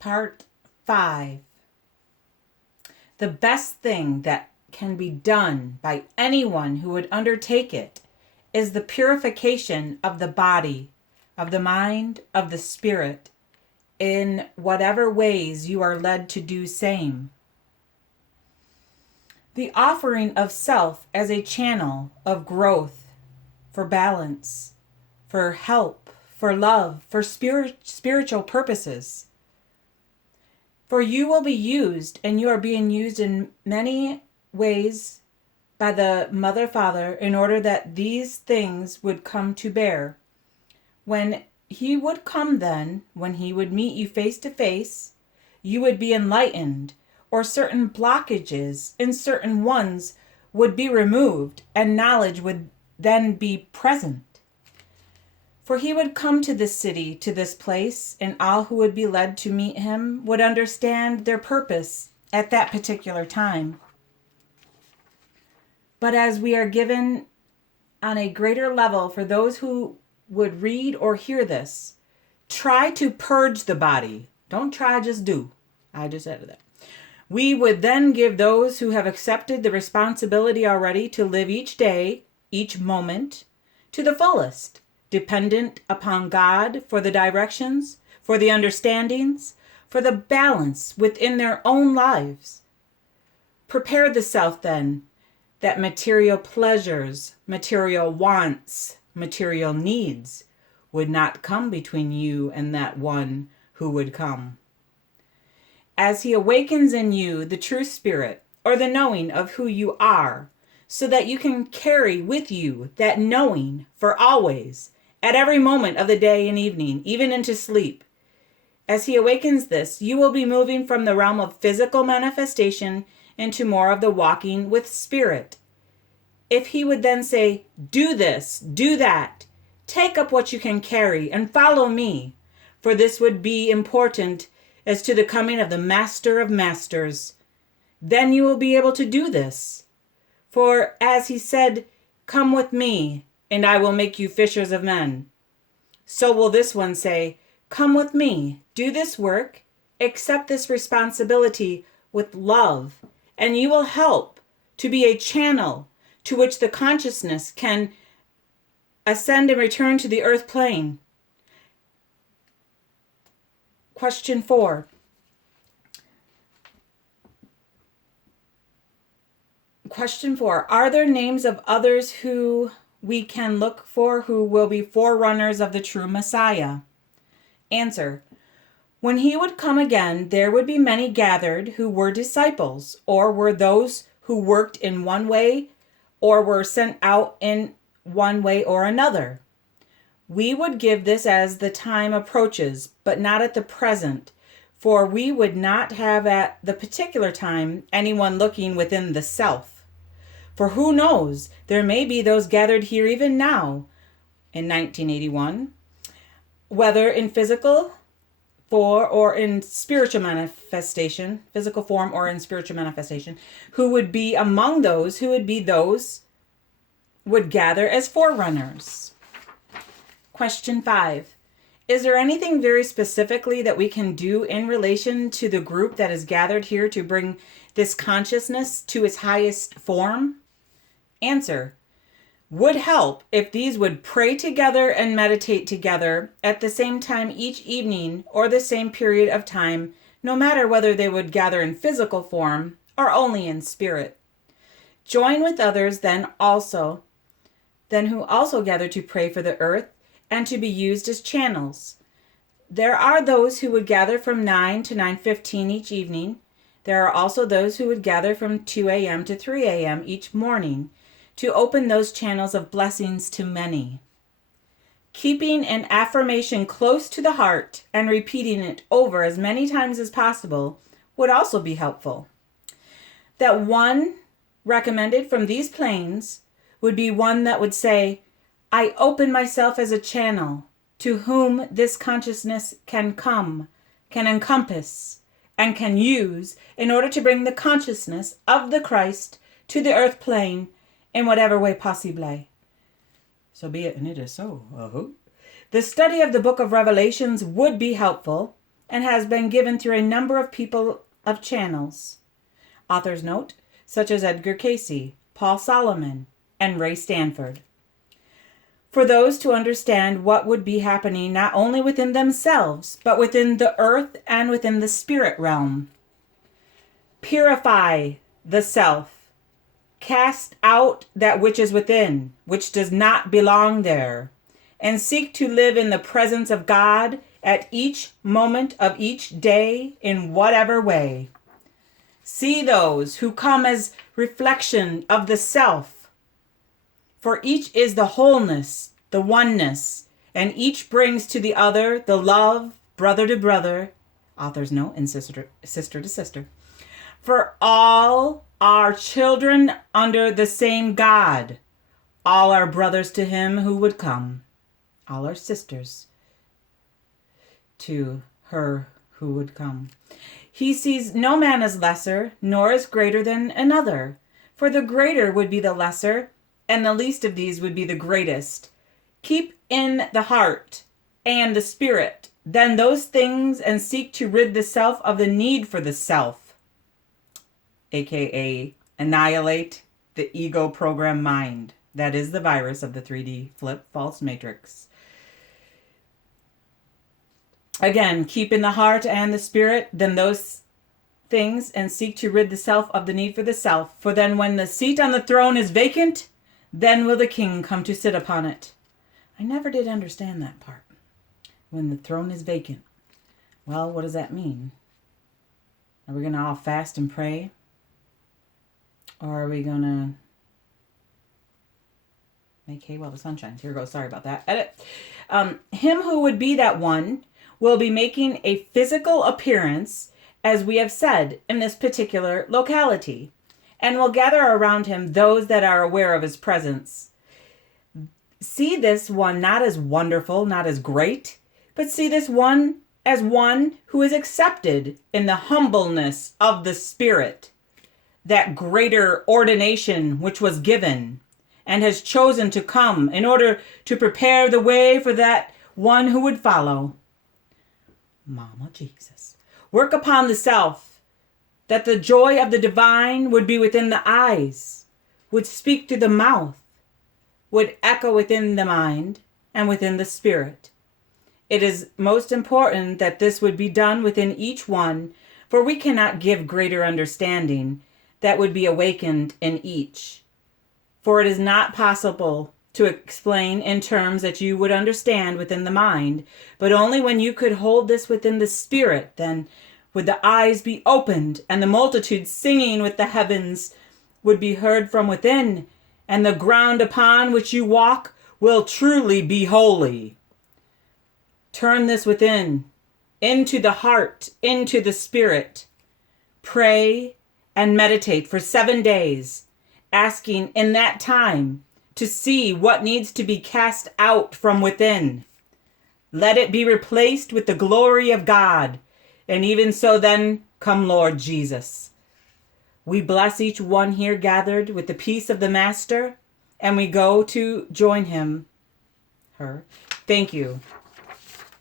Part 5. The best thing that can be done by anyone who would undertake it is the purification of the body, of the mind, of the spirit, in whatever ways you are led to do same. The offering of self as a channel of growth, for balance, for help, for love, for spiritual purposes. For you will be used, and you are being used in many ways by the Mother Father in order that these things would come to bear. When he would come then, when he would meet you face to face, you would be enlightened, or certain blockages in certain ones would be removed, and knowledge would then be present. For he would come to this city, to this place, and all who would be led to meet him would understand their purpose at that particular time. But as we are given on a greater level for those who would read or hear this, try to purge the body. Don't try, just do. I just added that. We would then give those who have accepted the responsibility already to live each day, each moment, to the fullest, dependent upon God for the directions, for the understandings, for the balance within their own lives. Prepare the self then, that material pleasures, material wants, material needs would not come between you and that one who would come. As he awakens in you the true spirit, or the knowing of who you are, so that you can carry with you that knowing for always, at every moment of the day and evening, even into sleep. As he awakens this, you will be moving from the realm of physical manifestation into more of the walking with spirit. If he would then say, do this, do that, take up what you can carry and follow me, for this would be important as to the coming of the Master of Masters, then you will be able to do this. For as he said, come with me, and I will make you fishers of men. So will this one say, come with me, do this work, accept this responsibility with love, and you will help to be a channel to which the consciousness can ascend and return to the earth plane. Question 4. Question 4. Are there names of others who we can look for who will be forerunners of the true Messiah? Answer. When he would come again, there would be many gathered who were disciples, or were those who worked in one way, or were sent out in one way or another. We would give this as the time approaches, but not at the present, for we would not have at the particular time anyone looking within the self. For who knows, there may be those gathered here even now, in 1981, whether in physical or in spiritual manifestation, physical form or in spiritual manifestation, who would be among those who would gather as forerunners. Question 5. Is there anything very specifically that we can do in relation to the group that is gathered here to bring this consciousness to its highest form? Answer. Would help if these would pray together and meditate together at the same time each evening or the same period of time, no matter whether they would gather in physical form or only in spirit. Join with others then who also gather to pray for the earth and to be used as channels. There are those who would gather from 9 to 9:15 each evening. There are also those who would gather from 2 a.m. to 3 a.m. each morning to open those channels of blessings to many. Keeping an affirmation close to the heart and repeating it over as many times as possible would also be helpful. That one recommended from these planes would be one that would say, I open myself as a channel to whom this consciousness can come, can encompass, and can use in order to bring the consciousness of the Christ to the earth plane in whatever way possible. So be it, and it is so. The study of the book of Revelations would be helpful, and has been given through a number of people of channels. Author's note, such as Edgar Cayce, Paul Solomon, and Ray Stanford. For those to understand what would be happening not only within themselves, but within the earth and within the spirit realm. Purify the self. Cast out that which is within, which does not belong there, and seek to live in the presence of God at each moment of each day in whatever way. See those who come as reflection of the self, for each is the wholeness, the oneness, and each brings to the other the love, brother to brother, author's note, and sister to sister. For all are children under the same God. All are brothers to him who would come. All are sisters to her who would come. He sees no man as lesser, nor as greater than another. For the greater would be the lesser, and the least of these would be the greatest. Keep in the heart and the spirit then those things, and seek to rid the self of the need for the self, aka annihilate the ego program mind. That is the virus of the 3D flip false matrix. Again, keep in the heart and the spirit, then those things, and seek to rid the self of the need for the self. For then when the seat on the throne is vacant, then will the king come to sit upon it. I never did understand that part. When the throne is vacant. Well, what does that mean? Are we going to all fast and pray? Or are we going to make hay while the sun shines? Here goes. Sorry about that. Edit. Him who would be that one will be making a physical appearance, as we have said, in this particular locality, and will gather around him those that are aware of his presence. See this one not as wonderful, not as great, but see this one as one who is accepted in the humbleness of the Spirit, that greater ordination which was given, and has chosen to come in order to prepare the way for that one who would follow. Mama Jesus. Work upon the self, that the joy of the divine would be within the eyes, would speak to the mouth, would echo within the mind and within the spirit. It is most important that this would be done within each one, for we cannot give greater understanding that would be awakened in each. For it is not possible to explain in terms that you would understand within the mind, but only when you could hold this within the spirit, then would the eyes be opened, and the multitude singing with the heavens would be heard from within, and the ground upon which you walk will truly be holy. Turn this within, into the heart, into the spirit. Pray and meditate for 7 days, asking in that time to see what needs to be cast out from within. Let it be replaced with the glory of God, and even so then come Lord Jesus. We bless each one here gathered with the peace of the Master, and we go to join him, her. Thank you.